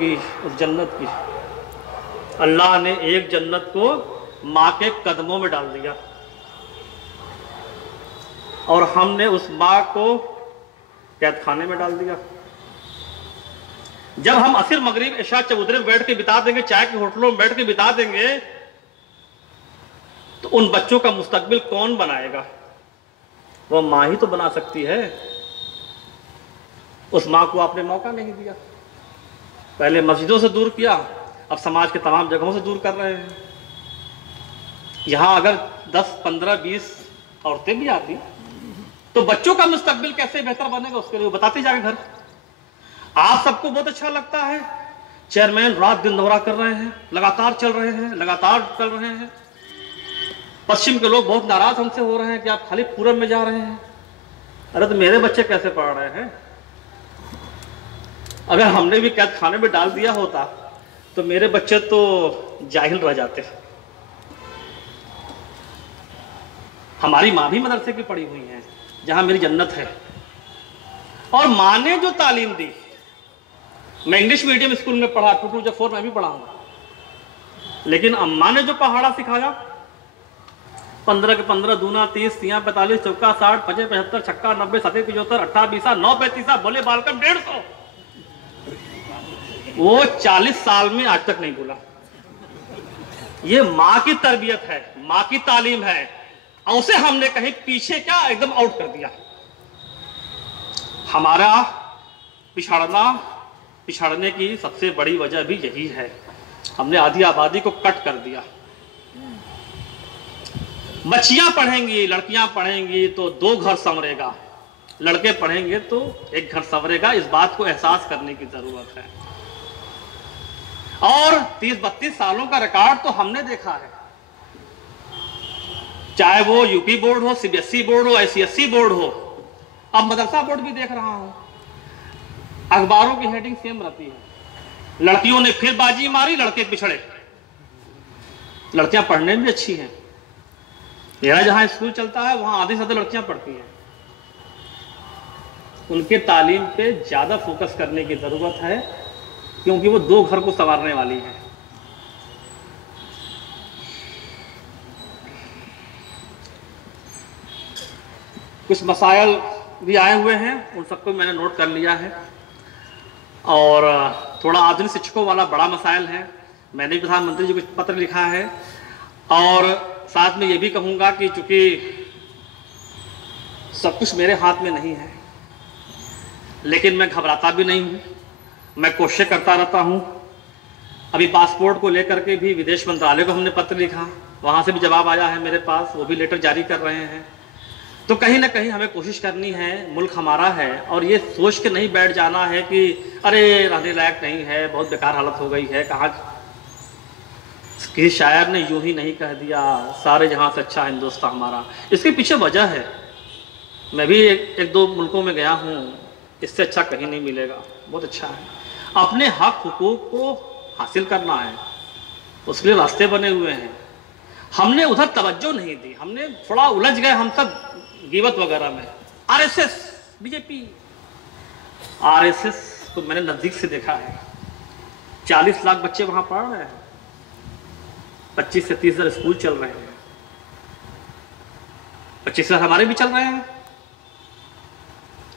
की, उस जन्नत की। अल्लाह ने एक जन्नत को माँ के कदमों में डाल दिया और हमने उस माँ को कैद खाने में डाल दिया। जब हम असर मगरिब इशा चबूतरे में बैठ के बिता देंगे, चाय के होटलों में बैठ के बिता देंगे, तो उन बच्चों का मुस्तकबिल कौन बनाएगा? वो माँ ही तो बना सकती है। उस माँ को आपने मौका नहीं दिया। पहले मस्जिदों से दूर किया, अब समाज के तमाम जगहों से दूर कर रहे हैं। यहां अगर 10, 15, 20 औरतें भी आती तो बच्चों का मुस्तकबिल कैसे बेहतर बनेगा उसके लिए बताते जाके घर। आप सबको बहुत अच्छा लगता है, चेयरमैन रात दिन दौरा कर रहे हैं, लगातार चल रहे हैं, लगातार चल रहे हैं। पश्चिम के लोग बहुत नाराज हमसे हो रहे हैं कि आप खाली पूरब में जा रहे हैं। अरे तो मेरे बच्चे कैसे पढ़ रहे हैं? अगर हमने भी कैद खाने में डाल दिया होता तो मेरे बच्चे तो जाहिल रह जाते। हमारी माँ भी मदरसे की पढ़ी हुई है जहां मेरी जन्नत है, और माँ ने जो तालीम दी, मैं इंग्लिश मीडियम स्कूल में पढ़ा, 2-4 मैं भी पढ़ा हूं, लेकिन अम्मा ने जो पहाड़ा सिखाया, 15 के 15 दूना 30, 3 45, चौका 60, 5 75, छक्का 90, 7 75, 8 20, 9 35, बोले बालकम 150, वो 40 साल में आज तक नहीं बोला। ये माँ की तरबियत है, माँ की तालीम है, और उसे हमने कहीं पीछे क्या एकदम आउट कर दिया। हमारा पिछड़ने की सबसे बड़ी वजह भी यही है, हमने आधी आबादी को कट कर दिया। बच्चियां पढ़ेंगी, लड़कियां पढ़ेंगी तो 2 घर संवरेगा, लड़के पढ़ेंगे तो 1 घर संवरेगा। इस बात को एहसास करने की जरूरत है। और 30-32 सालों का रिकॉर्ड तो हमने देखा है, चाहे वो यूपी बोर्ड हो, सीबीएसई बोर्ड हो, आईसीएसई बोर्ड हो, अब मदरसा बोर्ड भी देख रहा हूं, अखबारों की हेडिंग सेम रहती है। लड़कियों ने फिर बाजी मारी, लड़के पिछड़े। लड़कियां पढ़ने में भी अच्छी हैं। मेरा जहां स्कूल चलता है वहां आधी से ज्यादा लड़कियां पढ़ती हैं। उनके तालीम पे ज्यादा फोकस करने की जरूरत है, क्योंकि वो 2 घर को संवारने वाली है। कुछ मसाइल भी आए हुए हैं, उन सबको मैंने नोट कर लिया है, और थोड़ा आधुनिक शिक्षकों वाला बड़ा मसाइल है। मैंने भी प्रधानमंत्री जी को पत्र लिखा है, और साथ में ये भी कहूँगा कि चूंकि सब कुछ मेरे हाथ में नहीं है, लेकिन मैं घबराता भी नहीं हूँ, मैं कोशिश करता रहता हूँ। अभी पासपोर्ट को लेकर के भी विदेश मंत्रालय को हमने पत्र लिखा, वहाँ से भी जवाब आया है मेरे पास, वो भी लेटर जारी कर रहे हैं। तो कहीं ना कहीं हमें कोशिश करनी है, मुल्क हमारा है, और ये सोच के नहीं बैठ जाना है कि अरे रहने लायक नहीं है, बहुत बेकार हालत हो गई है। कहाँ किसी शायर ने यूं ही नहीं कह दिया, सारे जहां से अच्छा हिंदुस्तान हमारा। इसके पीछे वजह है, मैं भी एक 2 मुल्कों में गया हूँ, इससे अच्छा कहीं नहीं मिलेगा, बहुत अच्छा है। अपने हक हुकूक को हासिल करना है, उसके लिए रास्ते बने हुए हैं। हमने उधर तवज्जो नहीं दी, हमने थोड़ा उलझ गए हम सब गिवत वगैरह में। आरएसएस, बीजेपी, आरएसएस को मैंने नजदीक से देखा है। 40 लाख बच्चे वहां पढ़ रहे हैं, 25 से 30 हज़ार स्कूल चल रहे हैं, 25 हज़ार हमारे भी चल रहे हैं,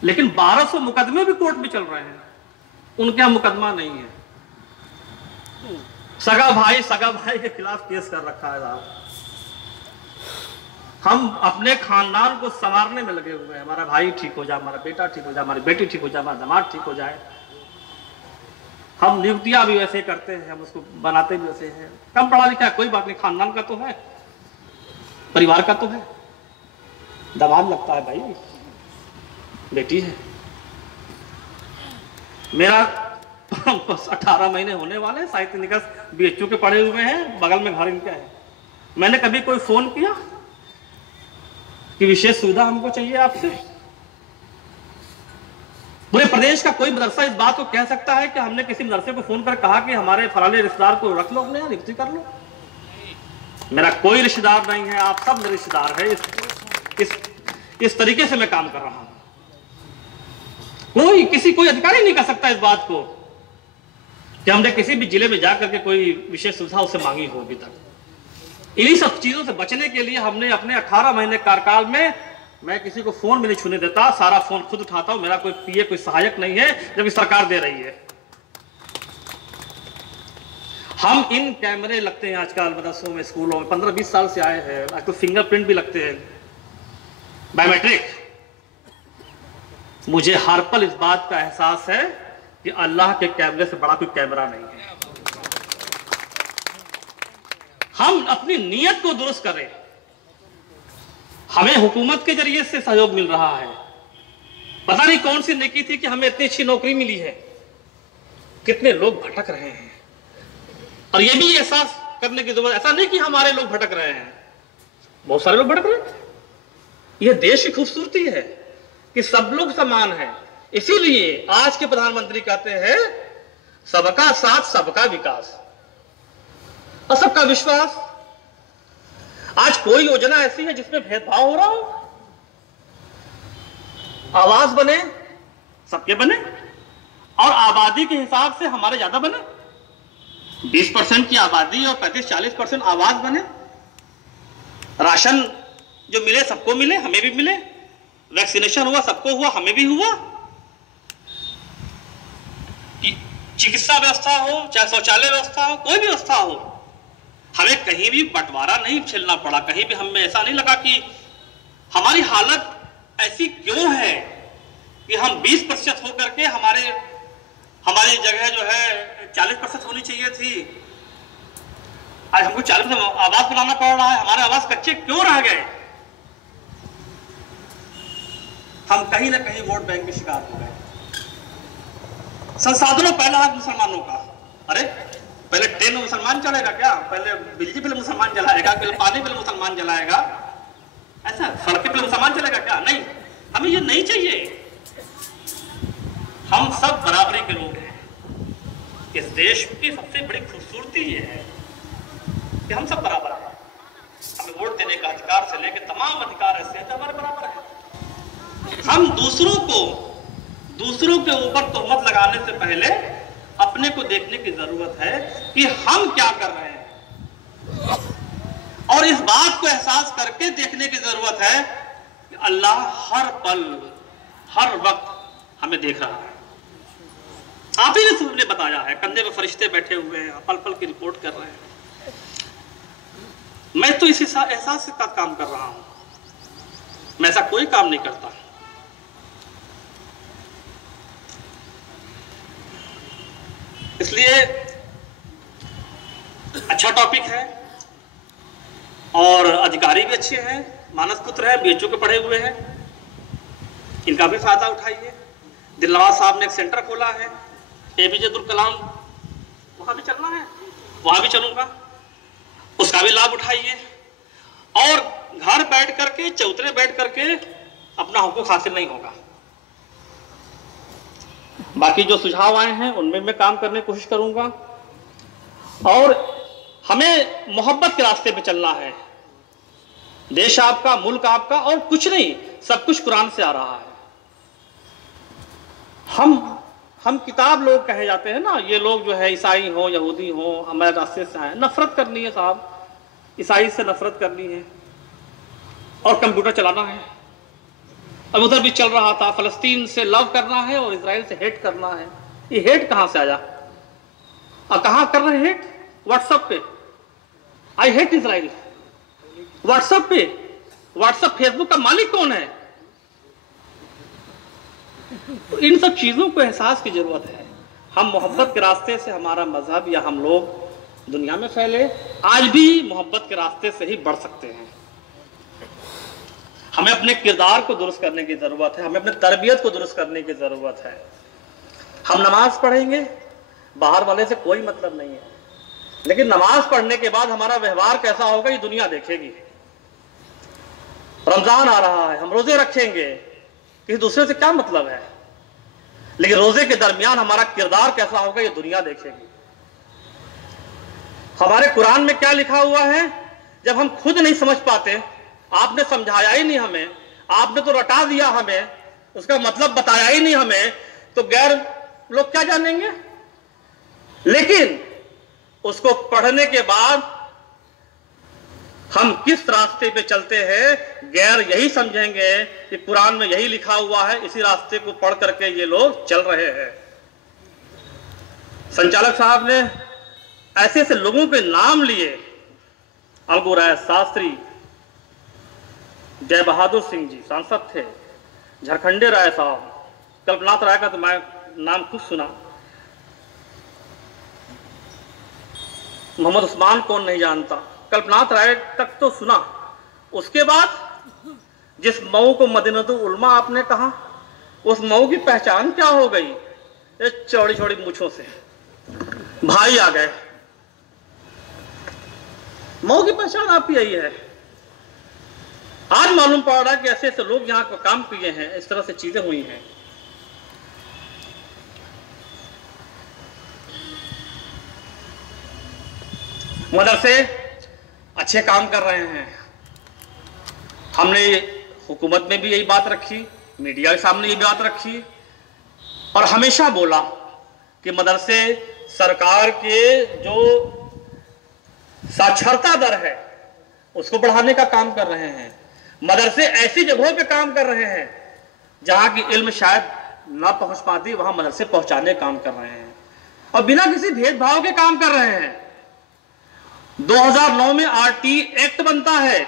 लेकिन 1200 मुकदमे भी कोर्ट में चल रहे हैं, उनके यहां मुकदमा नहीं है। सगा भाई के खिलाफ केस कर रखा है साहब। हम अपने खानदान को संवारने में लगे हुए हैं, हमारा भाई ठीक हो जाए, हमारा बेटा ठीक हो जाए, हमारी बेटी ठीक हो जाए, हमारा दामाद ठीक हो जाए। हम नियुक्तियां भी वैसे करते हैं, हम उसको बनाते भी वैसे हैं। कम पढ़ा लिखा है कोई बात नहीं, खानदान का तो है, परिवार का तो है। दामाद लगता है भाई, बेटी है। मेरा 18 महीने होने वाले, साहित्य निकास बीएचयू के पढ़े हुए हैं, बगल में घर इनका है। मैंने कभी कोई फोन किया कि विशेष सुविधा हमको चाहिए आपसे? पूरे प्रदेश का कोई मदरसा इस बात को कह सकता है कि हमने किसी मदरसे को फोन कर कहा कि हमारे फलाने रिश्तेदार को रख लो अपने यहाँ, नियुक्ति कर लो? मेरा कोई रिश्तेदार नहीं है, आप सब मेरे रिश्तेदार है। इस तरीके से मैं काम कर रहा हूं। कोई अधिकारी नहीं कर सकता इस बात को कि हमने किसी भी जिले में जाकर के कोई विशेष सुविधा उससे मांगी हो अभी तक। इन्हीं सब चीजों से बचने के लिए हमने अपने 18 महीने कार्यकाल में, मैं किसी को फोन भी नहीं छूने देता, सारा फोन खुद उठाता हूं, मेरा कोई पीए कोई सहायक नहीं है, जबकि सरकार दे रही है। हम इन कैमरे लगते हैं आजकल मदरसों में, स्कूलों में, 15-20 साल से आए हैं। आज तो फिंगरप्रिंट भी लगते हैं, बायोमेट्रिक। मुझे हर पल इस बात का एहसास है कि अल्लाह के कैमरे से बड़ा कोई कैमरा नहीं है। हम अपनी नीयत को दुरुस्त करें। हमें हुकूमत के जरिए से सहयोग मिल रहा है, पता नहीं कौन सी नेकी थी कि हमें इतनी अच्छी नौकरी मिली है। कितने लोग भटक रहे हैं, और यह भी एहसास करने की जरूरत, ऐसा नहीं कि हमारे लोग भटक रहे हैं, बहुत सारे लोग भटक रहे हैं। यह देश की खूबसूरती है कि सब लोग समान हैं। इसीलिए आज के प्रधानमंत्री कहते हैं सबका साथ सबका विकास और सबका विश्वास। आज कोई योजना ऐसी है जिसमें भेदभाव हो रहा हो? आवास बने, सबके बने, और आबादी के हिसाब से हमारे ज्यादा बने। 20% की आबादी और 35-40% आवास बने। राशन जो मिले सबको मिले, हमें भी मिले। वैक्सीनेशन हुआ सबको हुआ, हमें भी हुआ। चिकित्सा व्यवस्था हो, चाहे शौचालय व्यवस्था हो, कोई भी व्यवस्था हो, हमें कहीं भी बंटवारा नहीं झेलना पड़ा। कहीं भी हमें ऐसा नहीं लगा कि हमारी हालत ऐसी क्यों है कि हम 20% होकर के हमारी जगह जो है 40% होनी चाहिए थी, आज हमको 40% आवास बनाना पड़ रहा है। हमारे आवास कच्चे क्यों रह गए? हम कहीं ना कहीं वोट बैंक के शिकार हो गए। संसाधनों पहला हक मुसलमानों का। अरे पहले ट्रेन में मुसलमान चलेगा क्या? पहले बिजली पे मुसलमान जलाएगा, पहले पानी पे मुसलमान जलाएगा, ऐसा सड़क पे मुसलमान चलेगा क्या? नहीं, हमें ये नहीं चाहिए। हम सब बराबरी के लोग हैं। इस देश की सबसे बड़ी खूबसूरती ये है कि हम सब बराबर हैं। हमें वोट देने का अधिकार से लेकर तमाम अधिकार ऐसे हैं जो हमारे बराबर हैं। हम दूसरों के ऊपर तोहमत लगाने से पहले अपने को देखने की जरूरत है कि हम क्या कर रहे हैं, और इस बात को एहसास करके देखने की जरूरत है कि अल्लाह हर पल हर वक्त हमें देख रहा है। आप ही ने सबने बताया है, कंधे पे फरिश्ते बैठे हुए हैं, पल पल की रिपोर्ट कर रहे हैं। मैं तो इसी एहसास के साथ काम कर रहा हूं, मैं ऐसा कोई काम नहीं करता। इसलिए अच्छा टॉपिक है, और अधिकारी भी अच्छे हैं, मानस पुत्र है, बीएचयू के पढ़े हुए हैं, इनका भी फायदा उठाइए। दिलनवाज साहब ने एक सेंटर खोला है, एपीजे अब्दुल कलाम, वहां भी चलना है, वहां भी चलूंगा, उसका भी लाभ उठाइए। और घर बैठ करके, चौतरे बैठ करके अपना हुकूक हासिल नहीं होगा। बाकी जो सुझाव आए हैं उनमें मैं काम करने की कोशिश करूंगा, और हमें मोहब्बत के रास्ते पे चलना है। देश आपका, मुल्क आपका, और कुछ नहीं, सब कुछ कुरान से आ रहा है। हम किताब लोग कहे जाते हैं ना, ये लोग जो है ईसाई हो, यहूदी हो, हमारे रास्ते से आए। नफरत करनी है साहब, ईसाई से नफरत करनी है, और कंप्यूटर चलाना है। अब उधर भी चल रहा था, फलस्तीन से लव करना है और इजराइल से हेट करना है। ये हेट कहां से आया? और कहां कर रहे हैं हेट? व्हाट्सएप पे, आई हेट इजराइल। व्हाट्सएप पे, व्हाट्सएप फेसबुक का मालिक कौन है? इन सब चीजों को एहसास की जरूरत है। हम मोहब्बत के रास्ते से, हमारा मजहब या हम लोग दुनिया में फैले, आज भी मोहब्बत के रास्ते से ही बढ़ सकते हैं। हमें अपने किरदार को दुरुस्त करने की जरूरत है, हमें अपने तरबियत को दुरुस्त करने की जरूरत है। हम नमाज पढ़ेंगे, बाहर वाले से कोई मतलब नहीं है, लेकिन नमाज पढ़ने के बाद हमारा व्यवहार कैसा होगा ये दुनिया देखेगी। रमजान आ रहा है, हम रोजे रखेंगे, किसी दूसरे से क्या मतलब है, लेकिन रोजे के दरमियान हमारा किरदार कैसा होगा ये दुनिया देखेगी। हमारे कुरान में क्या लिखा हुआ है, जब हम खुद नहीं समझ पाते, आपने समझाया ही नहीं हमें, आपने तो रटा दिया हमें, उसका मतलब बताया ही नहीं हमें, तो गैर लोग क्या जानेंगे? लेकिन उसको पढ़ने के बाद हम किस रास्ते पे चलते हैं, गैर यही समझेंगे कि कुरान में यही लिखा हुआ है, इसी रास्ते को पढ़ करके ये लोग चल रहे हैं। संचालक साहब ने ऐसे ऐसे लोगों के नाम लिए, अंगू राय शास्त्री, जय बहादुर सिंह जी सांसद थे, झारखंडे राय साहब, कल्पनाथ राय का तो मैं नाम खुद सुना, मोहम्मद उस्मान कौन नहीं जानता, कल्पनाथ राय तक तो सुना। उसके बाद जिस मऊ को मदीनतुल उलमा आपने कहा, उस मऊ की पहचान क्या हो गई? ये चौड़ी चौड़ी मूछों से भाई आ गए। मऊ की पहचान आपकी यही है। आज मालूम पड़ रहा है कि ऐसे ऐसे लोग यहां काम किए हैं, इस तरह से चीजें हुई हैं। मदरसे अच्छे काम कर रहे हैं। हमने हुकूमत में भी यही बात रखी, मीडिया के सामने यही बात रखी और हमेशा बोला कि मदरसे सरकार के जो साक्षरता दर है उसको बढ़ाने का काम कर रहे हैं। मदरसे ऐसी जगहों पे काम कर रहे हैं जहां की इल्म शायद ना पहुंच पाती, वहां मदरसे पहुंचाने का काम कर रहे हैं और बिना किसी भेदभाव के काम कर रहे हैं। 2009 में आरटी एक्ट बनता है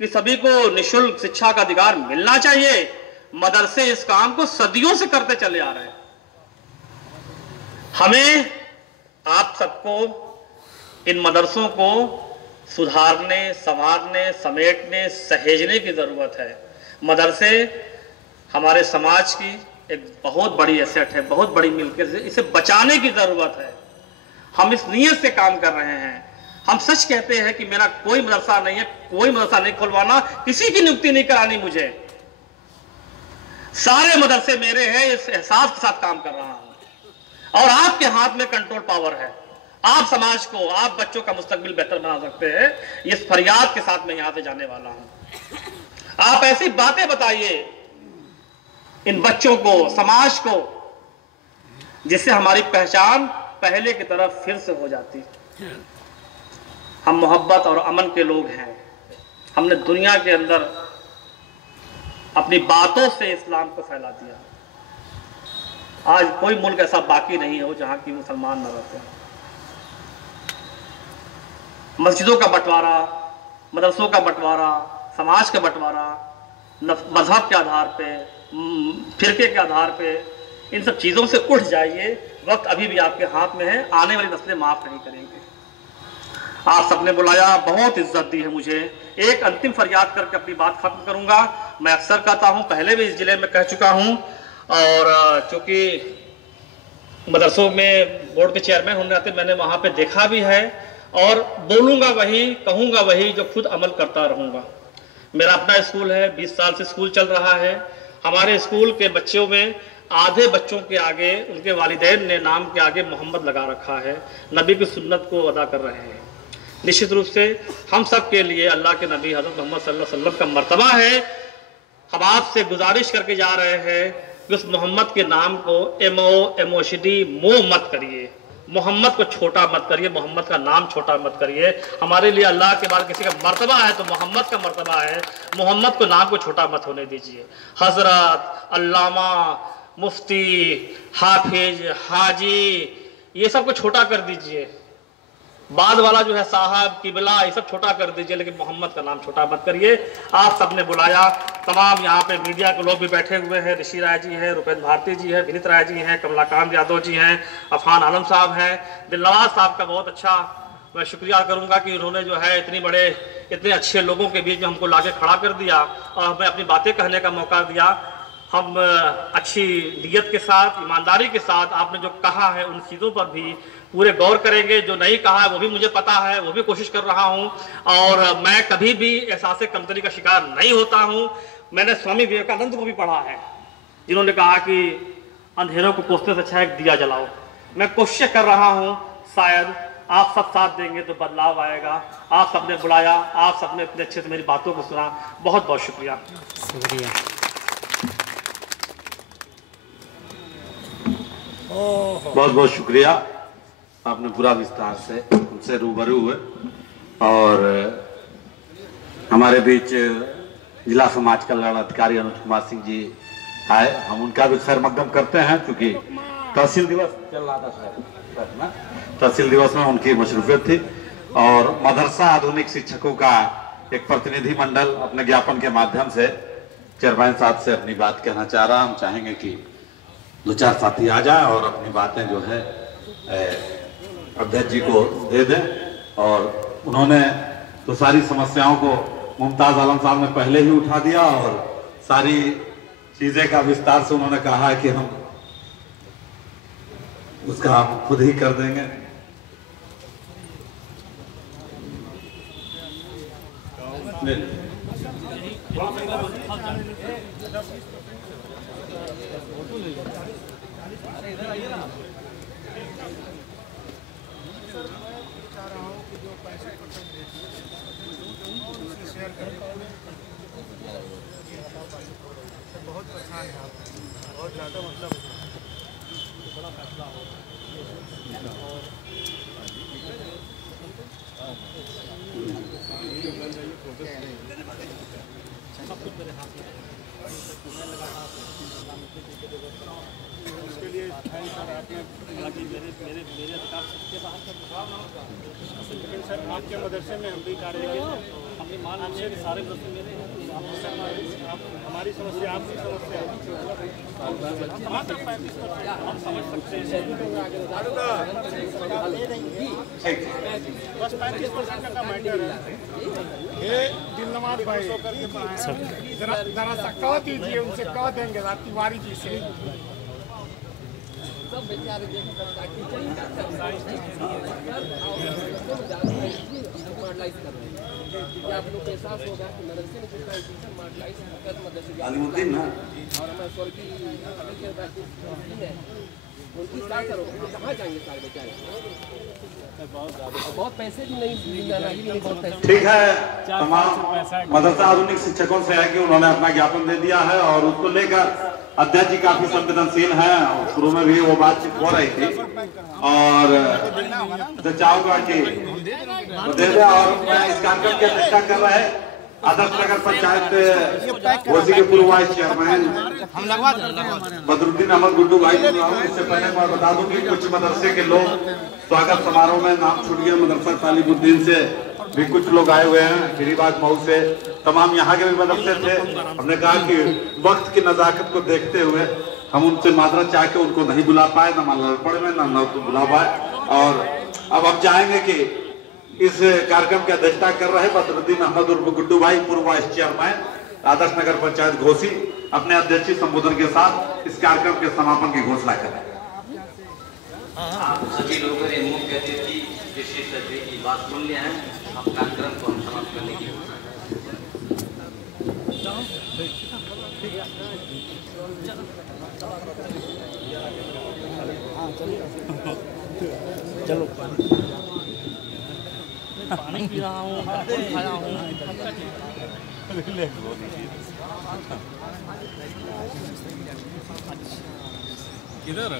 कि सभी को निःशुल्क शिक्षा का अधिकार मिलना चाहिए। मदरसे इस काम को सदियों से करते चले आ रहे हैं। हमें आप सबको इन मदरसों को सुधारने, संवारने, समेटने, सहेजने की जरूरत है। मदरसे हमारे समाज की एक बहुत बड़ी एसेट है, बहुत बड़ी मिलकियत है, इसे बचाने की जरूरत है। हम इस नीयत से काम कर रहे हैं। हम सच कहते हैं कि मेरा कोई मदरसा नहीं है, कोई मदरसा नहीं खुलवाना, किसी की नियुक्ति नहीं करानी मुझे, सारे मदरसे मेरे हैं, इस एहसास के साथ काम कर रहा हूं। और आपके हाथ में कंट्रोल पावर है। आप समाज को, आप बच्चों का मुस्तकबिल बेहतर बना सकते हैं। इस फरियाद के साथ मैं यहां से जाने वाला हूं। आप ऐसी बातें बताइए इन बच्चों को, समाज को, जिससे हमारी पहचान पहले की तरफ फिर से हो जाती। हम मोहब्बत और अमन के लोग हैं। हमने दुनिया के अंदर अपनी बातों से इस्लाम को फैला दिया। आज कोई मुल्क ऐसा बाकी नहीं हो जहां की मुसलमान न रहते हैं। मस्जिदों का बंटवारा, मदरसों का बंटवारा, समाज का बंटवारा, मजहब के आधार पे, फिरके के आधार पे, इन सब चीजों से उठ जाइए। वक्त अभी भी आपके हाथ में है, आने वाली नस्लें माफ नहीं करेंगे। आप सबने बुलाया, बहुत इज्जत दी है मुझे। एक अंतिम फरियाद करके अपनी बात खत्म करूंगा। मैं अक्सर कहता हूं, पहले भी इस जिले में कह चुका हूं, और चूंकि मदरसों में बोर्ड के चेयरमैन होने आते, मैंने वहां पे देखा भी है और बोलूंगा वही, कहूंगा वही जो खुद अमल करता रहूंगा। मेरा अपना स्कूल है, 20 साल से स्कूल चल रहा है। हमारे स्कूल के बच्चों में आधे बच्चों के आगे, उनके वालिदैन ने नाम के आगे मोहम्मद लगा रखा है। नबी की सुन्नत को अदा कर रहे हैं। निश्चित रूप से हम सब के लिए अल्लाह के नबी हज़रत मोहम्मद सल्लल्लाहु अलैहि वसल्लम का मर्तबा है। हम आपसे गुजारिश करके जा रहे हैं कि उस मोहम्मद के नाम को MOMOCD मत करिए। मोहम्मद को छोटा मत करिए, मोहम्मद का नाम छोटा मत करिए। हमारे लिए अल्लाह के बाद किसी का मर्तबा है तो मोहम्मद का मर्तबा है। मोहम्मद को नाम को छोटा मत होने दीजिए। हजरत, अल्लामा, मुफ्ती, हाफिज, हाजी, ये सब को छोटा कर दीजिए। बाद वाला जो है साहब, किबला, ये सब छोटा कर दीजिए, लेकिन मोहम्मद का नाम छोटा मत करिए। आप सबने बुलाया, तमाम यहाँ पे मीडिया के लोग भी बैठे हुए हैं। ऋषि राय जी हैं, रुपेंद्र भारती जी हैं, विनीत राय जी हैं, कमलाकांत यादव जी हैं, अफान आलम साहब हैं। दिलनवाज साहब का बहुत अच्छा मैं शुक्रिया करूँगा कि उन्होंने जो है इतने अच्छे लोगों के बीच में हमको लाके खड़ा कर दिया और हमें अपनी बातें कहने का मौका दिया। हम अच्छी नीयत के साथ, ईमानदारी के साथ आपने जो कहा है उन चीज़ों पर भी पूरे गौर करेंगे। जो नहीं कहा है वो भी मुझे पता है, वो भी कोशिश कर रहा हूँ। और मैं कभी भी एहसास कमतरी का शिकार नहीं होता हूँ। मैंने स्वामी विवेकानंद को भी पढ़ा है, जिन्होंने कहा कि अंधेरों को कोसने से अच्छा एक दिया जलाओ। मैं कोशिश कर रहा हूँ, शायद आप सब साथ देंगे तो बदलाव आएगा। आप सबने बुलाया, आप सबने इतने अच्छे से मेरी बातों को सुना, बहुत बहुत शुक्रिया। बहुत बहुत शुक्रिया। आपने पूरा विस्तार से उनसे रूबरू हुए और हमारे बीच जिला समाज कल्याण अधिकारी अनुज कुमार सिंह जी आए। हम उनका भी खैर मकदम करते हैं क्योंकि तहसील दिवस चल रहा था शायद ना, तहसील दिवस में उनकी मशरूफियत थी। और मदरसा आधुनिक शिक्षकों का एक प्रतिनिधि मंडल अपने ज्ञापन के माध्यम से चेयरमैन साहब से अपनी बात कहना चाह रहा। हम चाहेंगे कि 2-4 साथी आ जाए और अपनी बातें जो है अध्यक्ष जी को दे दें। और उन्होंने तो सारी समस्याओं को मुमताज आलम साहब ने पहले ही उठा दिया और सारी चीजें का विस्तार से उन्होंने कहा है कि हम उसका हम खुद ही कर देंगे। बहुत परेशान है आप, बहुत ज़्यादा मतलब बड़ा फैसला हो सब कुछ मेरे हाथ में उसके लिए सर आपने मेरे अधिकार सबके बाहर कर, लेकिन सर आपके मदरसे में हम भी कार्य हमने मान लिया कि सारे मदरसे मेरे हैं। आप हमारी समस्या आपकी समस्या हम समझ सकते हैं। बस 35% का मैटर है। ये दिलनवाज भाई जरा सा कह दीजिए, उनसे कह देंगे तिवारी जी से। सब बेचारे आप लोग को एहसास होगा कि मदरसे में जितना इंस्टीट्यूशन मार्टलाइज मदरसे और हमारे स्वर्गीय उनकी साथ करो, कहाँ जाएंगे सारे बेचारे? बहुत पैसे भी नहीं, बहुत पैसे। ठीक है, तमाम मदरसा आधुनिक शिक्षकों से है कि उन्होंने अपना ज्ञापन दे दिया है और उसको लेकर अध्यक्ष जी काफी संवेदनशील हैं। शुरू में भी वो बातचीत हो रही थी और चाहूंगा कि दे दे। और मैं इस कार्यक्रम की अध्यक्षता कर रहे हैं आदर्श नगर पंचायत घोसी के पूर्व वाइस चेयरमैन बदरुद्दीन अहमद गुड्डू भाई। इससे पहले मैं बता दूं कि कुछ मदरसे के लोग स्वागत समारोह में, नाम छूट गया, मदरसा तालिबुद्दीन से भी कुछ लोग आए हुए हैं, गिरिबाज मऊ से, तमाम यहाँ के भी मदरसे थे। हमने कहा कि वक्त की नजाकत को देखते हुए हम उनसे माजरत चाह के उनको नहीं बुला पाए, न मल्लड़पड़ में न तो बुला पाए। और अब हम चाहेंगे कि इस कार्यक्रम की अध्यक्षता कर रहे बदरुद्दीन अहमद उर्फ गुड्डू भाई, पूर्व वाइस चेयरमैन आदर्श नगर पंचायत घोसी, अपने अध्यक्षीय संबोधन के साथ इस कार्यक्रम के समापन की घोषणा करें। आप सभी लोगों ने मुख्य अतिथि विशेष अतिथि की बात सुन लिया है। अब कार्यक्रम को हम समाप्त करने की घोषणा चलो पानी पी रहा हूँ, खाया हूँ। किधर